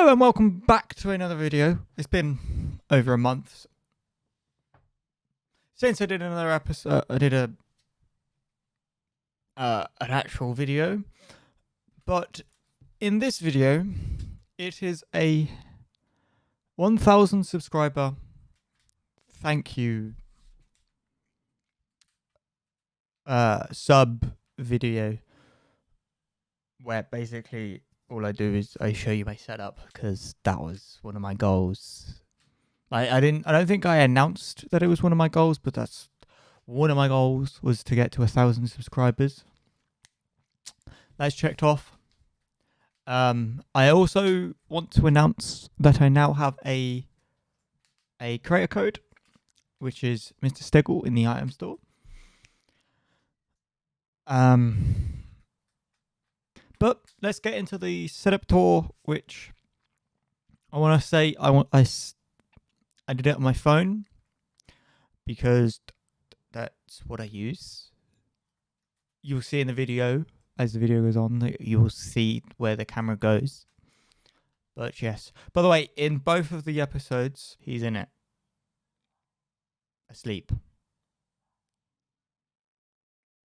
Hello and welcome back to another video. It's been over a month since I did another episode. I did an actual video, but in this video, it is a 1,000 subscriber thank you sub video, where basically all I do is I show you my setup because that was one of my goals. I don't think I announced that it was one of my goals, but that's one of my goals, was to get to 1,000 subscribers. That's checked off. I also want to announce that I now have a creator code, which is MrSteggle in the item store. But let's get into the setup tour, which I want to say I did it on my phone because that's what I use. You'll see in the video, as the video goes on, that you will see where the camera goes. But yes, by the way, in both of the episodes, he's in it, asleep.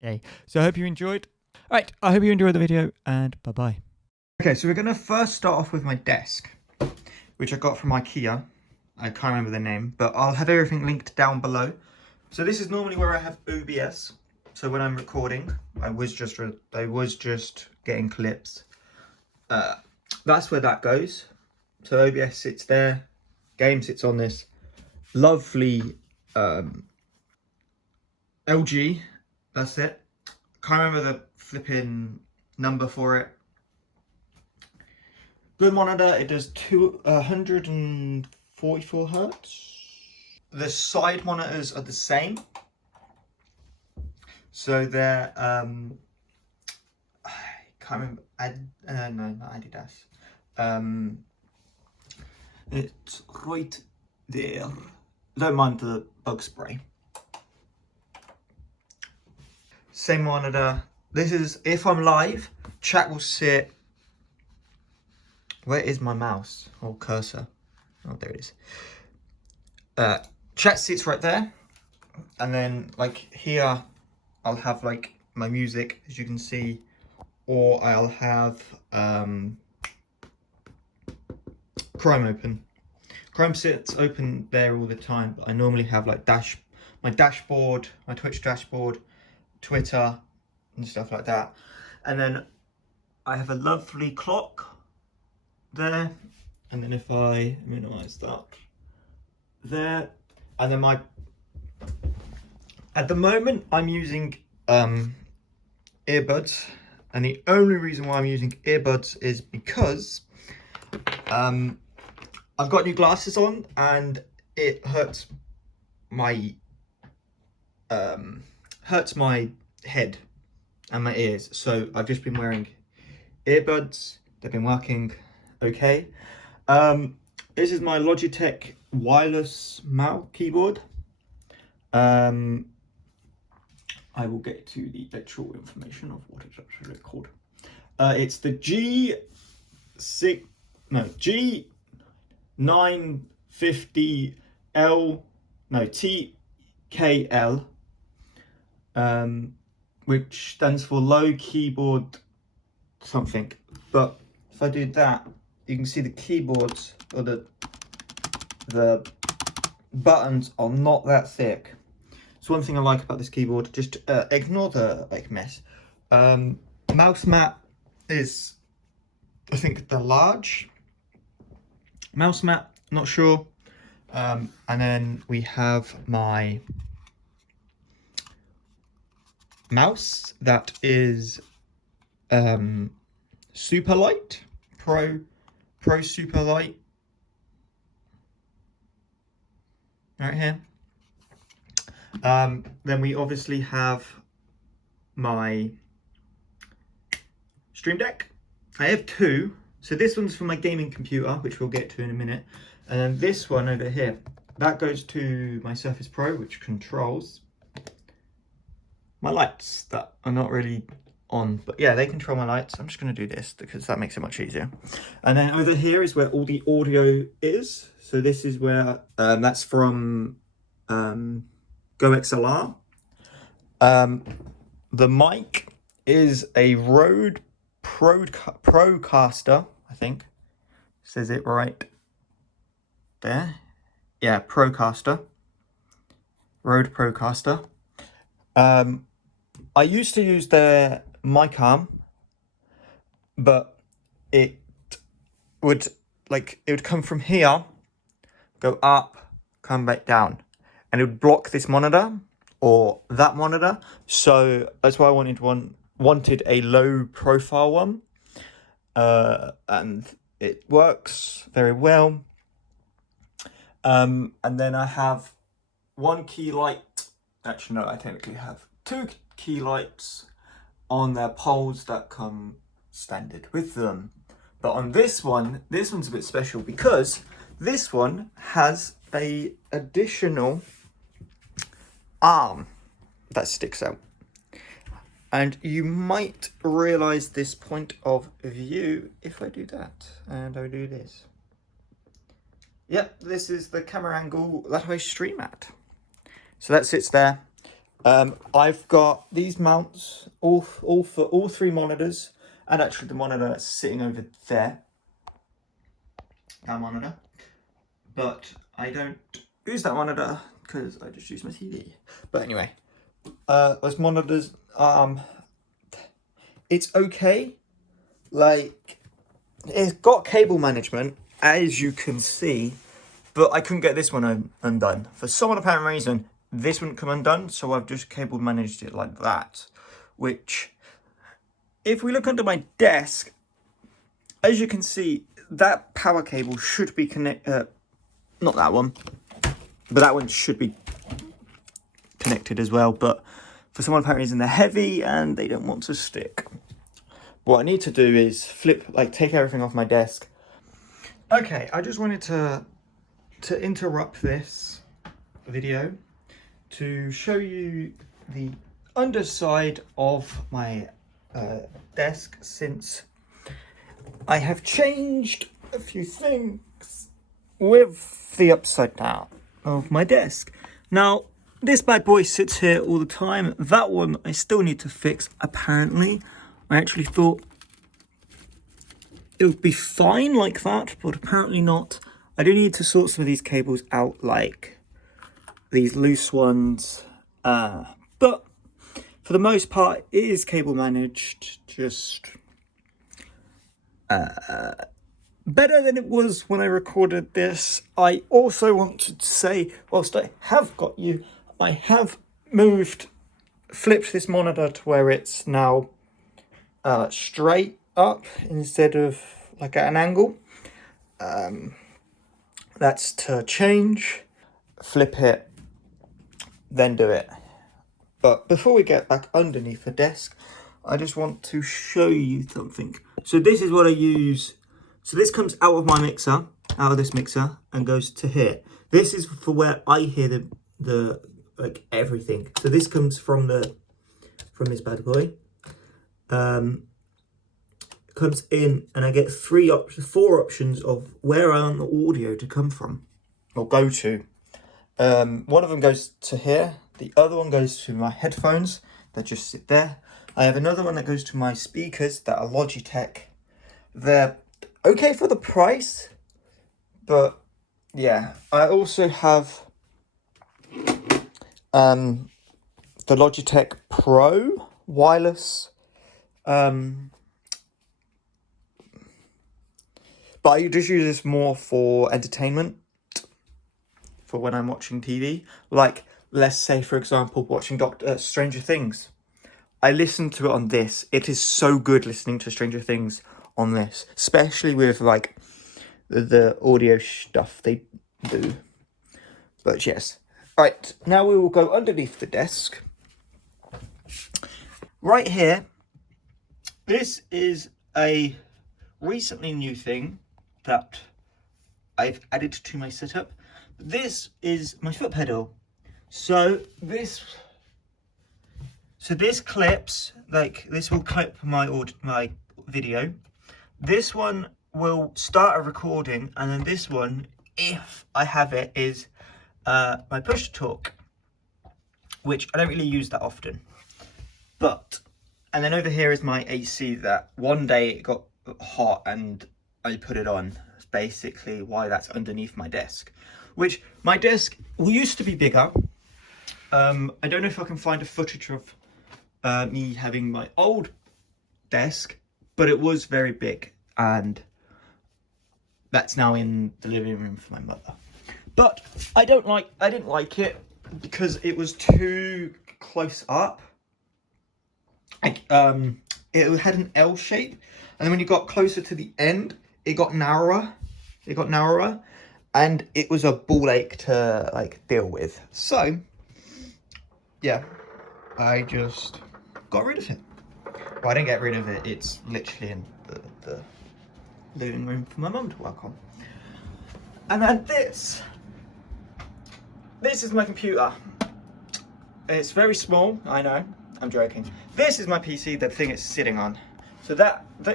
Yay. So I hope you enjoyed. Alright, I hope you enjoyed the video, and bye-bye. Okay, so we're going to first start off with my desk, which I got from IKEA. I can't remember the name, but I'll have everything linked down below. So this is normally where I have OBS. So when I'm recording, I was just getting clips. That's where that goes. So OBS sits there, game sits on this lovely LG. That's it. Can't remember the flipping number for it. Good monitor. It does 144 hertz. The side monitors are the same. So they're I can't remember. No, not Adidas. It's right there. Don't mind the bug spray. Same monitor. This is, if I'm live, chat will sit. Where is my mouse or cursor? Oh, there it is. Chat sits right there. And then like here, I'll have like my music, as you can see, or I'll have Chrome open. Chrome sits open there all the time, but I normally have like my dashboard, my Twitch dashboard, Twitter and stuff like that. And then I have a lovely clock there, and then if I minimize that there, and then at the moment I'm using earbuds, and the only reason why I'm using earbuds is because I've got new glasses on and it hurts my head and my ears, so I've just been wearing earbuds. They've been working okay. This is my Logitech wireless mouse keyboard. I will get to the actual information of what it's actually called. It's the TKL, which stands for low keyboard something. But if I do that, you can see the keyboards, or the buttons are not that thick. It's one thing I like about this keyboard. Just ignore the like mess. Mouse mat is, I think, the large mouse mat, not sure. And then we have my mouse that is SUPERLIGHT, Pro SUPERLIGHT, right here. Then we obviously have my Stream Deck. I have two. So this one's for my gaming computer, which we'll get to in a minute. And then this one over here, that goes to my Surface Pro, which controls my lights that are not really on, but yeah, they control my lights. I'm just going to do this because that makes it much easier. And then over here is where all the audio is. So this is where that's from GoXLR. The mic is a Rode Procaster, I think. Says it right there. Yeah, Procaster. Rode Procaster. I used to use their mic arm, but it would come from here, go up, come back down, and it would block this monitor or that monitor. So that's why I wanted a low profile one, and it works very well. And then I have one key light. Actually, no, I technically have two key lights on their poles that come standard with them. But on this one's a bit special because this one has a additional arm that sticks out. And you might realize this point of view if I do that and I do this. Yep, this is the camera angle that I stream at. So that sits there. I've got these mounts all for all three monitors, and actually the monitor that's sitting over there, that monitor. But I don't use that monitor because I just use my TV. But anyway, those monitors, it's okay. Like, it's got cable management, as you can see, but I couldn't get this one undone. For some apparent reason, this wouldn't come undone, so I've just cable managed it like that. Which, if we look under my desk, as you can see, that power cable should be connected, not that one, but that one should be connected as well, but for some apparent reason they're heavy and they don't want to stick. What I need to do is take everything off my desk. Okay, I just wanted to interrupt this video to show you the underside of my desk, since I have changed a few things with the upside down of my desk. Now, this bad boy sits here all the time. That one I still need to fix, apparently. I actually thought it would be fine like that, but apparently not. I do need to sort some of these cables out, like these loose ones, but for the most part it is cable managed, just better than it was when I recorded this. I also want to say, whilst I have got you, I have flipped this monitor to where it's now straight up instead of like at an angle. That's to change, flip it, then do it. But before we get back underneath the desk, I just want to show you something. So this is what I use. So this comes out of my mixer, out of this mixer, and goes to here. This is for where I hear the like everything. So this comes from this bad boy. Comes in, and I get four options of where I want the audio to come from or go to. One of them goes to here. The other one goes to my headphones that just sit there. I have another one that goes to my speakers that are Logitech. They're okay for the price, but yeah. I also have the Logitech Pro wireless, but I just use this more for entertainment, for when I'm watching TV. Like, let's say, for example, watching Stranger Things. I listen to it on this. It is so good listening to Stranger Things on this, especially with like the audio stuff they do. But yes. Right, now we will go underneath the desk. Right here, this is a recently new thing that I've added to my setup. This is my foot pedal. So this So this clips, like this will clip my video. This one will start a recording, and then this one, if I have it, is my push to talk, which I don't really use that often. But, and then over here is my AC that one day it got hot and I put it on. That's basically why that's underneath my desk, which my desk used to be bigger. I don't know if I can find a footage of me having my old desk, but it was very big, and that's now in the living room for my mother. But I didn't like it because it was too close up. Like, it had an L shape, and then when you got closer to the end, it got narrower. And it was a ball ache to like deal with. So yeah, I just got rid of it. Well, I didn't get rid of it. It's literally in the living room for my mum to work on. And then this is my computer. It's very small, I know. I'm joking. This is my PC, the thing it's sitting on. So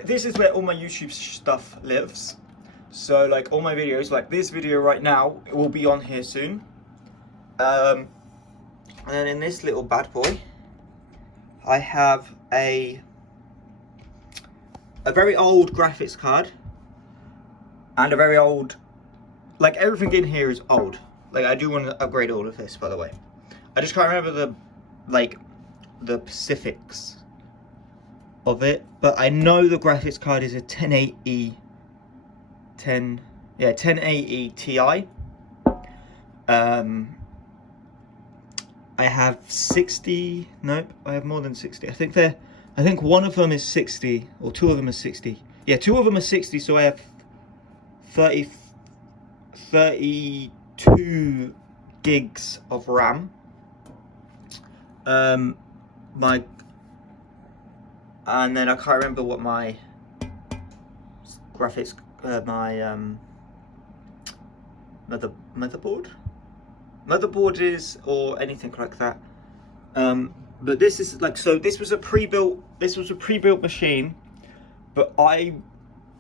this is where all my YouTube stuff lives. So like all my videos, like this video right now, it will be on here soon. And then in this little bad boy, I have a very old graphics card and a very old, like everything in here is old. Like I do want to upgrade all of this, by the way. I just can't remember the specifics of it, but I know the graphics card is a 1080 Ti. I have 60. Nope, I have more than 60. I think one of them is 60, or two of them are 60. Yeah, two of them are 60. So I have 32 gigs of RAM. And then I can't remember what my graphics, motherboard is, or anything like that. But this is like, so this was a pre-built machine, but I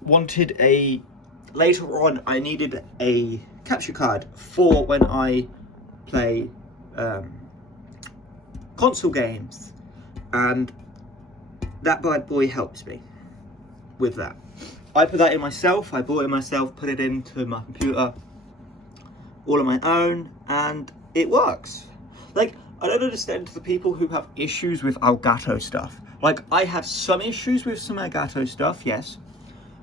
wanted later on I needed a capture card for when I play console games, and that bad boy helps me with that. I put that in myself, I bought it myself, put it into my computer all on my own, and it works. Like, I don't understand the people who have issues with Elgato stuff. Like, I have some issues with some Elgato stuff, yes,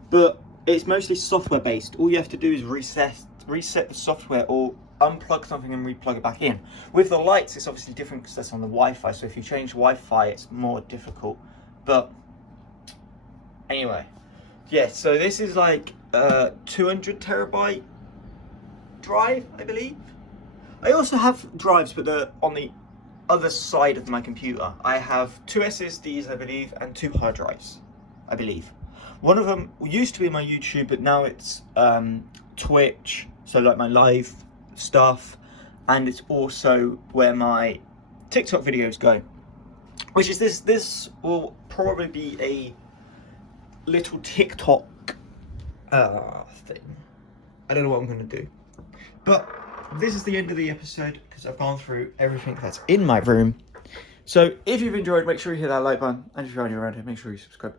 but it's mostly software based. All you have to do is reset the software, or unplug something and replug it back in. With the lights, it's obviously different because that's on the Wi-Fi, so if you change Wi-Fi, it's more difficult. But anyway, yeah, so this is like 200 terabyte drive, I believe. I also have drives, but they're on the other side of my computer. I have 2 SSDs, I believe, and 2 hard drives, I believe. One of them used to be my YouTube, but now it's Twitch, so like my live stuff, and it's also where my TikTok videos go, which is this will probably be a little TikTok thing. I don't know what I'm going to do, but this is the end of the episode because I've gone through everything that's in my room. So if you've enjoyed, make sure you hit that like button, and if you're only around here, make sure you subscribe.